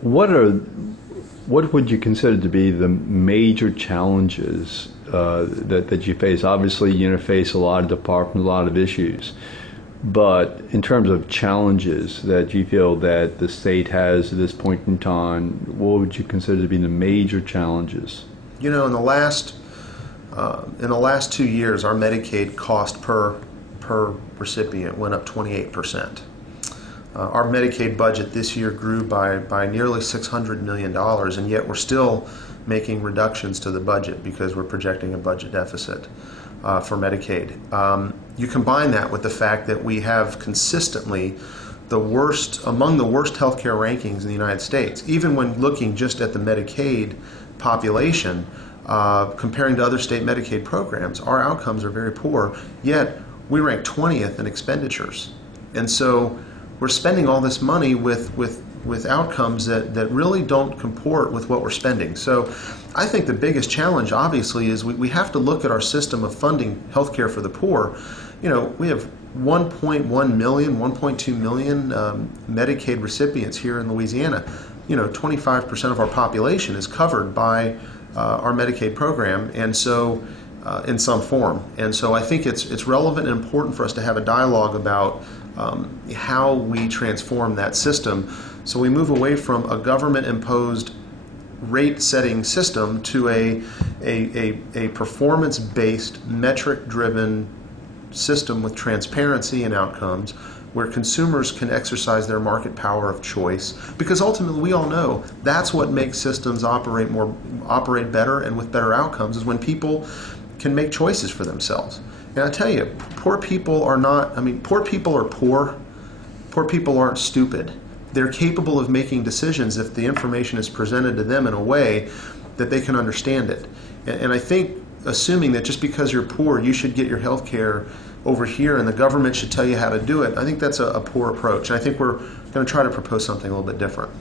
What would you consider to be the major challenges that you face? Obviously, you face a lot of departments, a lot of issues. But in terms of challenges that you feel that the state has at this point in time, what would you consider to be the major challenges? You know, in the last 2 years, our Medicaid cost per recipient went up 28%. Our Medicaid budget this year grew by nearly $600 million, and yet we're still making reductions to the budget because we're projecting a budget deficit for Medicaid. You combine that with the fact that we have consistently among the worst healthcare rankings in the United States, even when looking just at the Medicaid population, comparing to other state Medicaid programs, our outcomes are very poor, yet we rank 20th in expenditures. And so we're spending all this money with outcomes that really don't comport with what we're spending. So I think the biggest challenge, obviously, is we have to look at our system of funding healthcare for the poor. You know, we have 1.1 million, 1.2 million Medicaid recipients here in Louisiana. You know, 25% of our population is covered by our Medicaid program, and so in some form. And so I think it's relevant and important for us to have a dialogue about how we transform that system so we move away from a government-imposed rate-setting system to a performance-based, metric-driven system with transparency and outcomes where consumers can exercise their market power of choice, because ultimately we all know that's what makes systems operate better and with better outcomes, is when people can make choices for themselves. And I tell you, poor people are poor people are poor. Poor people aren't stupid. They're capable of making decisions if the information is presented to them in a way that they can understand it. And I think assuming that just because you're poor, you should get your health care over here and the government should tell you how to do it, I think that's a poor approach. And I think we're going to try to propose something a little bit different.